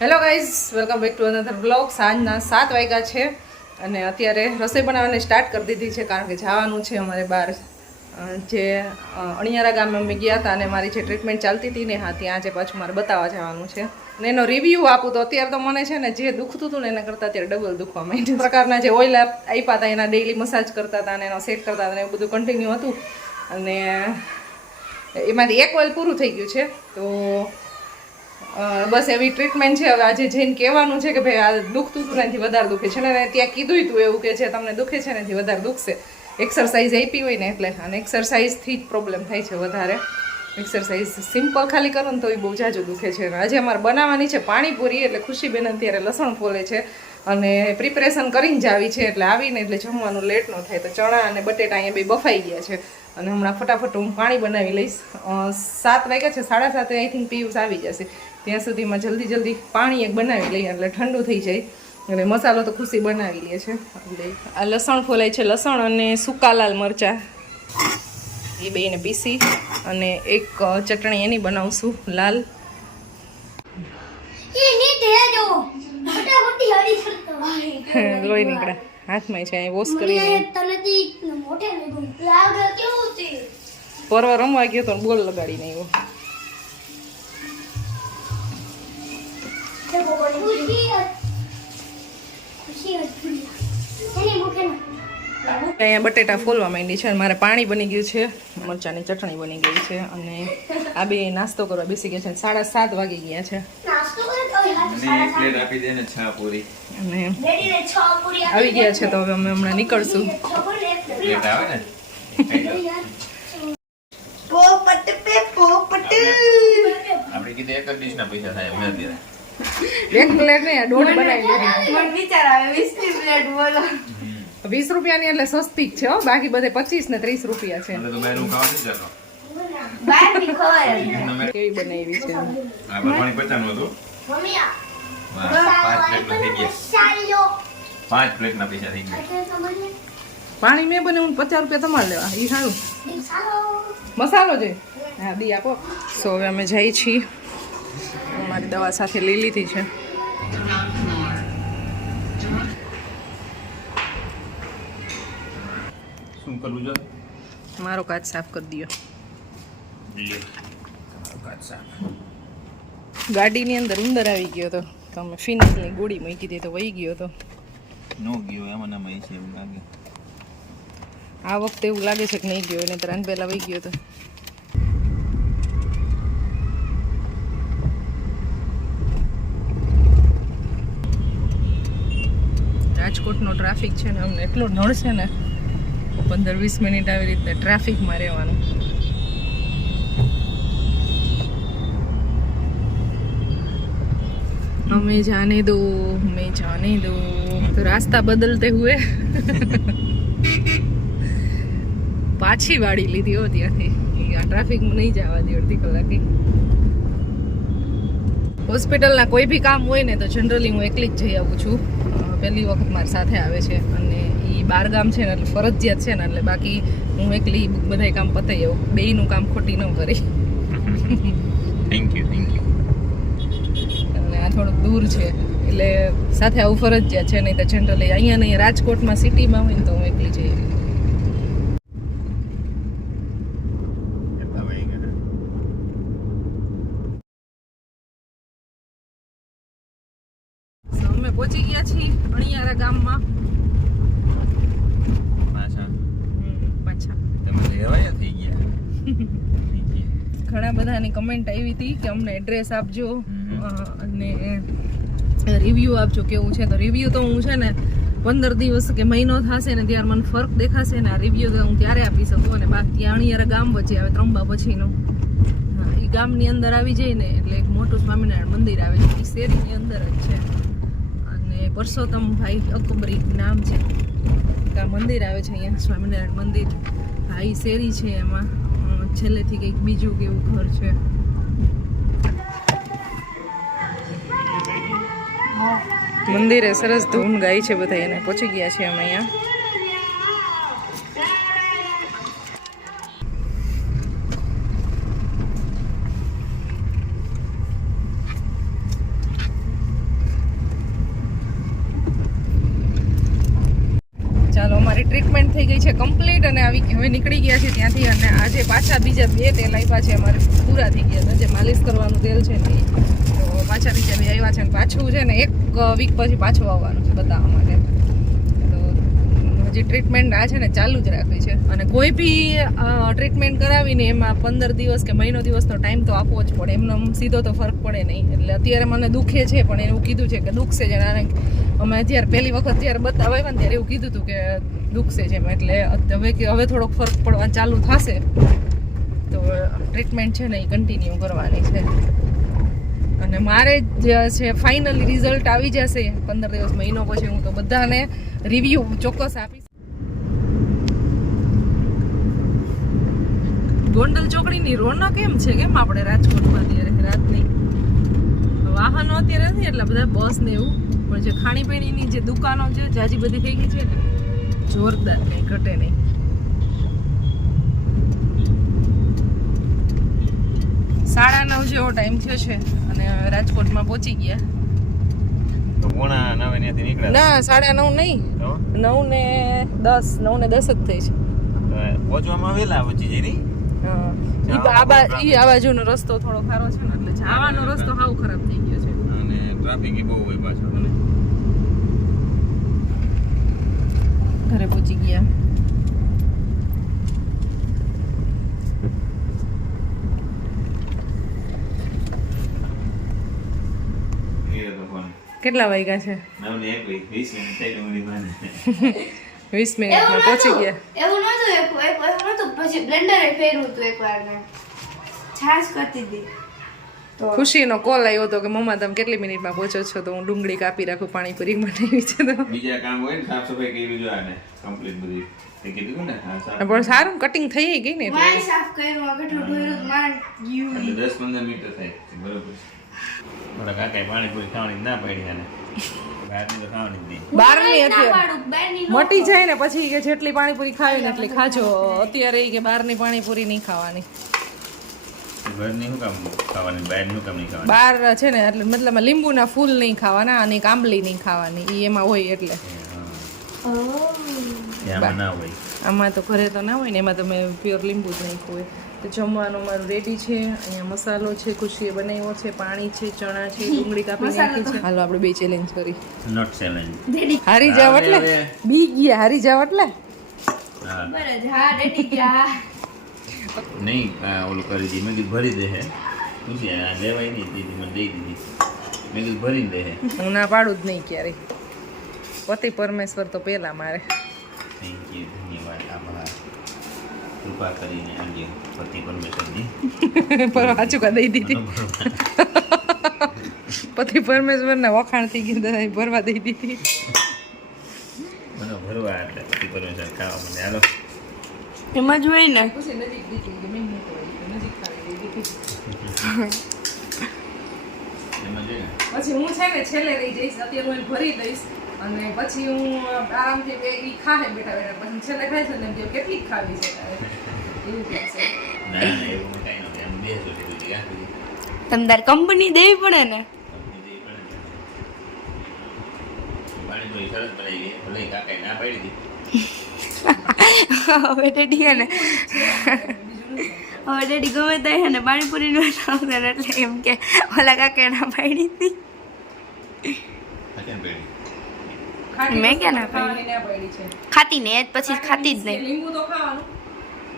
Hello guys, welcome back to another blog. સાંજના 7 વાગ્યા છે અને અત્યારે રસોઈ બનાવવાની સ્ટાર્ટ કરી દીધી છે કારણ કે જવાનું છે અમારે બહાર. જે અણિયારા ગામે અમે ગયા હતા અને મારી જે ટ્રીટમેન્ટ ચાલતી હતી ને ત્યાં આજે પાછું મારે બતાવવા જવાનું છે અને એનો રિવ્યૂ આપું તો અત્યારે તો મને છે ને જે દુખતું હતું ને એના કરતાં અત્યારે ડબલ દુખવા માંડ્યું. પ્રકારના જે ઓઇલ આપ્યા હતા એના ડેઇલી મસાજ કરતા હતા અને એનો સેટ કરતા હતા અને એવું બધું કન્ટિન્યુ હતું અને એમાંથી એક ઓઇલ પૂરું થઈ ગયું છે. તો બસ એવી ટ્રીટમેન્ટ છે. હવે આજે જઈને કહેવાનું છે કે ભાઈ આ દુખતું હતું એનાથી વધારે દુખે છે ને ત્યાં કીધું હતું એવું કે છે તમને દુખે છે એનાથી વધારે દુખશે. એક્સરસાઇઝ આપી હોય ને એટલે, અને એક્સરસાઇઝથી જ પ્રોબ્લેમ થાય છે વધારે. એક્સરસાઇઝ સિમ્પલ ખાલી કરો ને તો એ બહુ જાજુ દુખે છે. આજે અમારે બનાવવાની છે પાણીપુરી, એટલે ખુશીબેન અત્યારે લસણ ફોલે છે અને પ્રિપરેશન કરીને જ આવી છે એટલે આવીને એટલે જમવાનું લેટ ન થાય. તો ચણા અને બટેટા અહીંયા બે બફાઈ ગયા છે અને હમણાં ફટાફટ હું પાણી બનાવી લઈશ. 7 વાગ્યા છે, 7:30 આઈ થિંક પિયુષ આવી જશે. ત્યાં સુધીમાં જલ્દી પાણી એક બનાવી લઈએ એટલે ઠંડુ થઈ જાય. અને મસાલો તો ખુશી બનાવી લે છે. એટલે આ લસણ ફોલાય છે, લસણ અને સૂકા લાલ મરચાં એ બેને પીસી અને એક ચટણી એની બનાવશું લાલ. લોહી નીકળે હાથમાં છે, અહીં વોશ કરી પરવા રમવા ગયો તો બોલ લગાડીને આવ્યો. અહીંયા બટેટા ફોલવા માંડી છે અને મારે પાણી બની ગયું છે, મરચાંની ચટણી બની ગઈ છે અને આ બે નાસ્તો કરવા બેસી ગયા છે. 7:30 વાગી ગયા છે અને આવી ગયા છે. તો હવે અમે હમણાં નીકળશું. એક પ્લેટ નહીં, દોઢ બનાવી વિચાર આવે 20 રૂપિયાની એટલે સસ્તી જ છે હો. બાકી બધે 25 ને 30 રૂપિયા છે. કેવી બનાવી છે પાણી મેં બને 50 રૂપિયા તમારે લેવા. એ સારું મસાલો છે. હા દી આપો. સો હવે અમે જઈએ છીએ. મારી દવા સાથે લઈ લીધી છે. શું કરવું જોઈએ? મારો કાચ સાફ કરી દો. ગાડીની અંદર ઉંદર આવી ગયો તો તમે ફિનિશની ગોળી મૂકી દીધી તો વહી ગયો તો નો ગયો. એમાં નામાં છે એવું લાગે. આ વખતે એવું લાગે છે કે નહીં ગયો, એને ત્રણ પહેલા વહી ગયો તો. રાજકોટનો ટ્રાફિક છે ને અમને એટલો નડશે ને, 15-20 મિનિટ આવી રીતે ટ્રાફિકમાં રહેવાનું. हमें जाने दो, हमें जाने दो. तो रास्ता बदलते हुए પાછી વાડી લીધી હો ત્યાંથી. આ ટ્રાફિકમાં નહીં જવા દે અડધી કલાકે. હોસ્પિટલના કોઈ બી કામ હોય ને તો જનરલી હું એકલી જ જઈ આવું છું. પહેલી વખત મારી સાથે આવે છે અને એ બાર ગામ છે ને એટલે ફરજિયાત છે ને, એટલે બાકી હું એકલી બધાય કામ પતાવી આવું. બેયનું કામ ખોટી ન કરી. Thank you. અને આ થોડુંક દૂર છે એટલે સાથે આવું ફરજિયાત છે. નહીં તો જનરલી અહીંયા નહીં, રાજકોટમાં સિટીમાં હોય ને તો હું એકલી જઈ આવી. અમે પહોંચી ગયા છીએ અણિયારા ગામમાં. પાછા થઈ ગયા. ઘણા બધાની કમેન્ટ આવી હતી કે અમને એડ્રેસ આપજો અને રિવ્યૂ આપજો કેવું છે. તો રિવ્યૂ તો હું છે ને 15 દિવસ કે મહિનો થશે ને ત્યારે મને ફરક દેખાશે ને આ રિવ્યૂ તો હું ત્યારે આપી શકું. અને બાકી અણિયારા ગામ વચ્ચે આવે ત્રંબા પછીનો. એ ગામની અંદર આવી જાય ને એટલે એક મોટું સ્વામિનારાયણ મંદિર આવે છે. એ શેરીની અંદર જ છે અને પરસોત્તમ ભાઈ અકબરી નામ છે. આ મંદિર આવે છે અહીંયા સ્વામિનારાયણ મંદિર. હા એ શેરી છે, એમાં છેલ્લેથી કંઈક બીજું કેવું ઘર છે. મંદિરે સરસ ધૂન ગાય છે બધા. એને પહોંચી ગયા છે અમે અહીંયા. અમારી ટ્રીટમેન્ટ થઈ ગઈ છે કમ્પ્લીટ અને હવે નીકળી ગયા છે ત્યાંથી અને આજે પાછા બીજા 2 તેલ આપ્યા છે અમારે પૂરા થઈ ગયા છે જે માલિશ કરવાનું તેલ છે ને તો પાછા બીજા 2 આવ્યા છે અને પાછું છે ને 1 વીક પછી પાછું આવવાનું છે બતાવવા માટે તો હજી ટ્રીટમેન્ટ આ છે ને ચાલુ જ રાખવી છે અને કોઈ બી ટ્રીટમેન્ટ કરાવીને એમાં 15 દિવસ કે મહિનો દિવસનો ટાઈમ તો આપવો જ પડે એમને સીધો તો ફરક પડે નહીં એટલે અત્યારે મને દુખે છે પણ એવું કીધું છે કે દુખશે જ અને અમે જ્યારે પહેલી વખત જ્યારે બતાવ્યા ને ત્યારે એવું કીધું હતું કે દુખશે છે એમ એટલે હવે થોડોક ફરક પડવા ચાલુ થશે તો ટ્રીટમેન્ટ છે ને એ કન્ટિન્યુ કરવાની છે અને મારે જ છે ફાઇનલી રિઝલ્ટ આવી જશે 15 દિવસ મહિનો પછી હું તો બધાને રિવ્યૂ ચોક્કસ આપીશ. ગોંડલ ચોકડીની રોનક કેમ છે કેમ આપણે રાજકોટમાં અત્યારે રાતની વાહનો અત્યારે નથી એટલા બધા બસ ને એવું પણ જે ખાણીપીણીની જે દુકાનો છે જાજી બધી થઈ ગઈ છે ને જોરદાર કંઈ ઘટે નહીં. 9:30 જેવો ટાઈમ થયો છે અને રાજકોટમાં પહોંચી ગયા. તો 9:30 ત્યાંથી નીકળ્યા? ના 9:30 નહીં 9:10 9:10 જ થઈ છે. પહોંચવામાં વેલા પહોંચી જઈ નહીં. આ બાજુનો રસ્તો થોડો ખારો છે ને એટલે જવાનો રસ્તો હાવ ખરાબ થઈ ગયો છે અને ટ્રાફિક બહુ હોય પાછો. ઘરે પહોંચી ગયા. કેટલા વાગ્યા છે? 20 મિનિટમાં પહોંચી ગયા. એવું નહોતું પછી બ્લેન્ડરે ફેરવું હતું એકવાર ને છાશ કરતી હતી તો ખુશીનો કોલ આવ્યો હતો કે મમ્મા તમે કેટલી મિનિટમાં પહોંચો છો તો હું ડુંગળી કાપી રાખું પાણીપુરી બનાવી છે તો બીજા કામ હોય ને સાફ સફાઈ કરી જો આને કમ્પ્લીટ બધી તે કીધું ને હા સાફ પણ સારું કટિંગ થઈ ગઈ ને એટલે માય સાફ કર્યું કેટલું ઢોર્યું માર ગયું 10-15 મિનિટ થાય બરોબર. મારા કાકાએ પાણીપુરી ખાવાની ના પડી આને બહારની તો ખાવાની જ નહીં. બહારની ના અત્યારે પાડું બહારની મટી જાય ને પછી કે જેટલી પાણીપુરી ખાવી ને એટલી ખાજો. અત્યારે ઈ કે બહારની પાણીપુરી નહીં ખાવાની. ઘરની શું કામ ખાવાની બહારની શું કામ નહીં ખાવાની? બહાર છે ને એટલે મતલબ લીંબુના ફૂલ નહીં ખાવાના અને આંબલી નહીં ખાવાની ઈ એમાં હોય એટલે એમાં ના હોય. આમાં તો ઘરે તો ના હોય ને એમાં તમે પ્યોર લીંબુ જ નહીં હોય. તો જમવાનું મારું રેડી છે. અહીંયા મસાલો છે ખુશીએ બનાવ્યો છે, પાણી છે, ચણા છે, ડુંગળી કાપી નાખી છે. હાલો આપણે 2 ચેલેન્જ કરી. Not challenge. હારી જાવ એટલે બી ગયા હારી જાવ એટલે હા બરાબર હા રેડી ગયા નહીં ઓલું કરી દી મેં કીધું ભરી દે હે ખુશી આ લેવાય નહીં દીદી મને દઈ દીધી મેં કીધું ભરીને દે હે. હું ના પાડું જ નહીં ક્યારેય. પતિ પરમેશ્વર તો પેલા મારે. થેન્ક યુ ધન્યવાદ આભાર કૃપા કરીને આજે પતિ પરમેશ્વરની પર સાચું કા દઈ દીધી. પતિ પરમેશ્વરના વખાણ થઈ ગયા ભરવા દઈ દીધી. મને ભરવા એટલે પતિ પરમેશ્વર ખાવા મને હાલો એમાં જ હોય ને એમાં જોઈએ ને પછી હું છે ને છેલ્લે રહી જઈશ. અત્યારે હું ભરી દઈશ અને પછી હું આરામથી ઈ ખાહે બેઠા બેઠા પછી છેલ્લે ખાય છે ને કેટલી ખાવી છે તારે એવું થશે. ના ના એવું કઈ નથી એમ 200 લીધી આખી તમે તાર કંપની દેવી પડે ને પાણીપુરી સરસ બનાવી ભલે કાકાએ ના પાડી દીધી. હવે રેડી હે ને હવે રેડી ગમે તો હે ને પાણીપુરી નું એટલે એમ કે ઓલા કાકે ના પાડી હતી કાકાને પાડી. ખાટી મેં વસ્તુ ક્યાં ના ખાવાની ના પાડી છે. ખાતી ને પછી ખાતી જ નહીં લીંબુ તો ખાવાનું,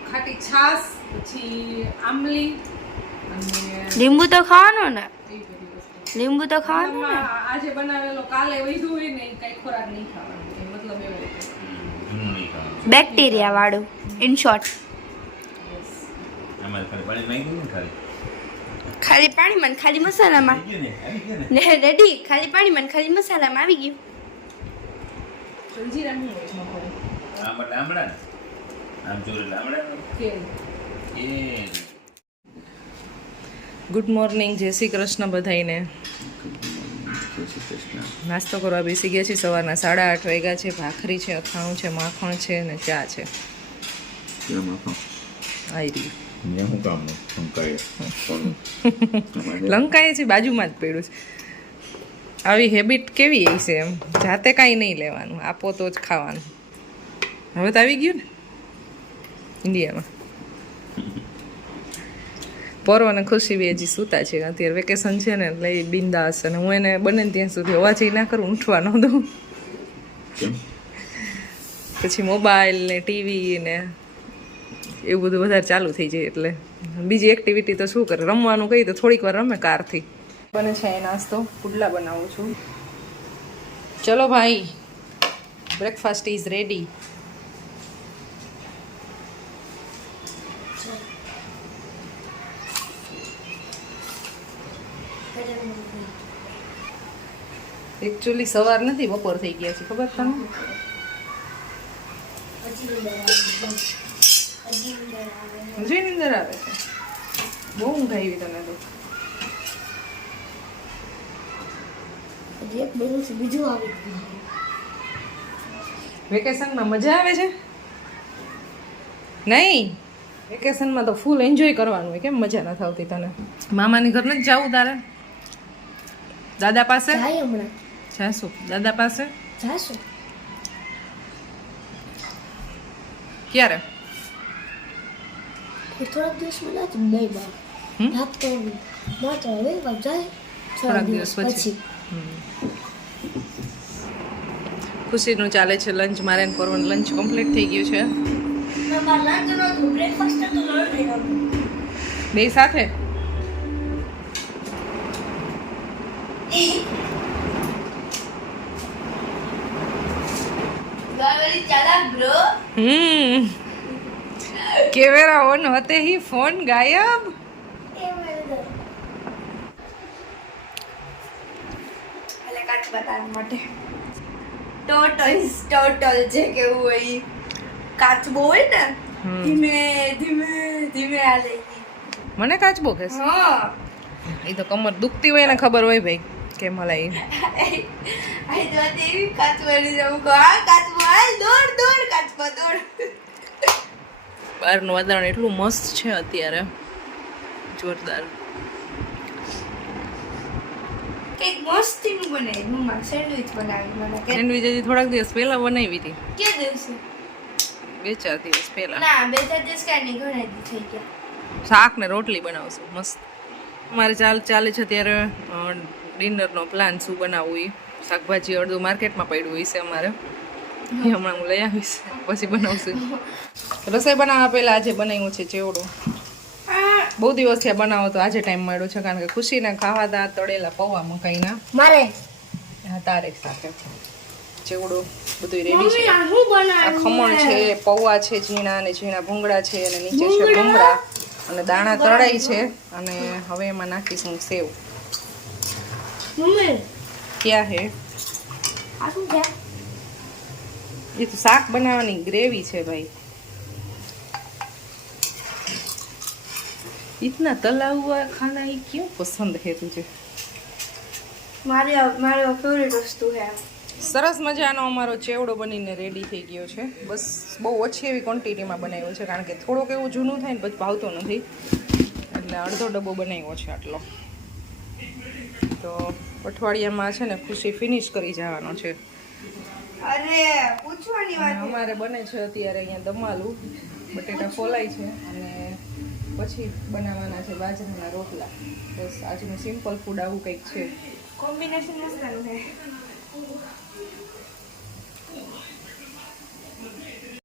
ખાટી છાશ, પછી આંબલી અને લીંબુ તો ખાવાનું ને એવી બધી વસ્તુ. લીંબુ તો ખાવાનું ને આજે બનાવેલો કાલે વધ્યું હોય ને કઈ ખોરાક નહીં ખાવાનો એ મતલબ એવો છે. જૂનું નહીં ખાવાનું. બેક્ટેરિયા વાળું ઇન શોર્ટ આમાં ખાલી પાણી માંગ્યું ને ખાલી ખાલી પાણીમાં ને ખાલી મસાલામાં આવી ગયું ને ને રેડી ખાલી પાણીમાં ને ખાલી મસાલામાં આવી ગયું જલજીરા નહીં હોય મકોડે. આમ એટલે આમળા ને આમ ચોર એટલે આમળા કેમ? એ ગુડ મોર્નિંગ, જય શ્રી કૃષ્ણ બધાઈને. નાસ્તો કરવા બેસી ગયા છીએ. સવારના 8:30 વાગ્યા છે. ભાખરી છે, અથાણું છે, માખણ છે અને ચા છે. આવી રહ્યું શું કામ લંકાએ છે બાજુમાં જ પડ્યું છે. આવી હેબિટ કેવી છે એમ જાતે કાંઈ નહીં લેવાનું, આપો તો જ ખાવાનું. હવે તો આવી ગયું ને ઇન્ડિયામાં. પર્વ અને ખુશી બી હજી સૂતા છે અત્યારે વેકેશન છે ને એટલે એ બિંદાસ અને હું એને બને ને ત્યાં સુધી અવાજ ના કરું ઉઠવા ન દઉં. કેમ? પછી મોબાઈલ ને ટીવી ને એવું બધું વધારે ચાલુ થઈ જાય એટલે બીજી એક્ટિવિટી તો શું કરે રમવાનું કહી તો થોડીક વાર રમે કારથી. બને છે એ નાસ્તો પુડલા બનાવું છું. ચલો ભાઈ બ્રેકફાસ્ટ ઇઝ રેડી. એકચ્યુઅલી સવાર નથી બપોર થઈ ગયા છે ખબર તમને? હજી નીંદર આવે છે બહુ ઊંઘ આવી તને તો. બીજું આવી વેકેશનમાં મજા આવે છે નહીં? વેકેશનમાં તો ફૂલ એન્જોય કરવાનું હોય. કેમ મજા નથી આવતી તને? મામાની ઘર નથી જવું તારે? દાદા પાસે જાય હમણાં જાશું? દાદા પાસે જાશું ક્યારે? થોડાક દિવસમાં ના બે બાર રાત કરવી માત્ર હવે જાય થોડાક દિવસ પછી. ખુશીનું ચાલે છે લંચ. મારે ને પરવન લંચ કમ્પ્લીટ થઈ ગયું છે. બે સાથે કેમેરા ઓન હોતે ही फोन गायब. બતાવવા માટે ટોટલ જે કેવું હોય કાચબો હોય ને ધીમે ધીમે ધીમે હાલે. મને કાચબો કે હા એ તો કમર દુખતી હોય ને ખબર હોય ભાઈ કેમ હલાય. આ જો દેવી કાચવાની જવું કો આ કાચબો હાલ દોડ દોડ કાચબો દોડ. બહારનું વાતાવરણ એટલું મસ્ત છે અત્યારે જોરદાર. એક મસ્તીનું બનાવી મમ્મા સેન્ડવિચ બનાવી મને કે સેન્ડવિચ હજી થોડાક દિવસ પહેલા બનાવી હતી. કે દિવસે 2-4 દિવસ પહેલા. ના બે ચાર દિવસ કાંઈ નહીં ઘણા દી થઈ ગયા. શાક ને રોટલી બનાવશું મસ્ત. મારે ચાલે છે ત્યારે ડિનરનો પ્લાન શું બનાવવું એ. શાકભાજી અડધું માર્કેટમાં પડ્યું હોય છે અમારે એ હમણાં હું લઈ આવીશ પછી બનાવશું. રસોઈ બનાવવા પહેલાં આજે બનાવ્યું છે ચેવડો. બહુ દિવસ થયા બનાવો તો આજે ટાઈમ મળ્યો છે કારણ કે ખુશીને ખાવા હતા તળેલા પૌવા મકાઈના. મારે હા તારે સાથે ચેવડો બધું રેડી છે. આ હું બનાવ્યું આ ખમણ છે પૌવા છે ઝીણા અને ઝીણા ભૂંગળા છે અને નીચે છે મમરા અને દાણા તળાઈ છે અને હવે એમાં નાખીશું સેવ. મમ્મી ક્યાં હે આ શું છે? ये तो શાક બનાવવાની ગ્રેવી છે ભાई. इतना तला हुआ खाना ये क्यों पसंद है तुझे? મારી ફેવરેટ વસ્તુ છે. સરસ મજાનો અમારો ચેવડો બનીને રેડી થઈ ગયો છે. બસ બહુ ઓછી એવી ક્વોન્ટિટીમાં બનાવ્યો છે કારણ કે થોડોક એવું જૂનું થાય ને પછી ભાવતો નથી એટલે અડધો ડબ્બો બનાવ્યો છે આટલો. તો અઠવાડિયામાં છે ને ખુશી ફિનિશ કરી જવાનો છે. અરે પૂછવાની વાત અને અમારે બને છે અત્યારે અહીંયા દમાલુ બટેટા ફોલાય છે અને પછી બનાવવાના છે બાજરાના રોટલા. બસ આજનું સિમ્પલ ફૂડ આવું કંઈક છે. કોમ્બિનેશન મસ્ત છે.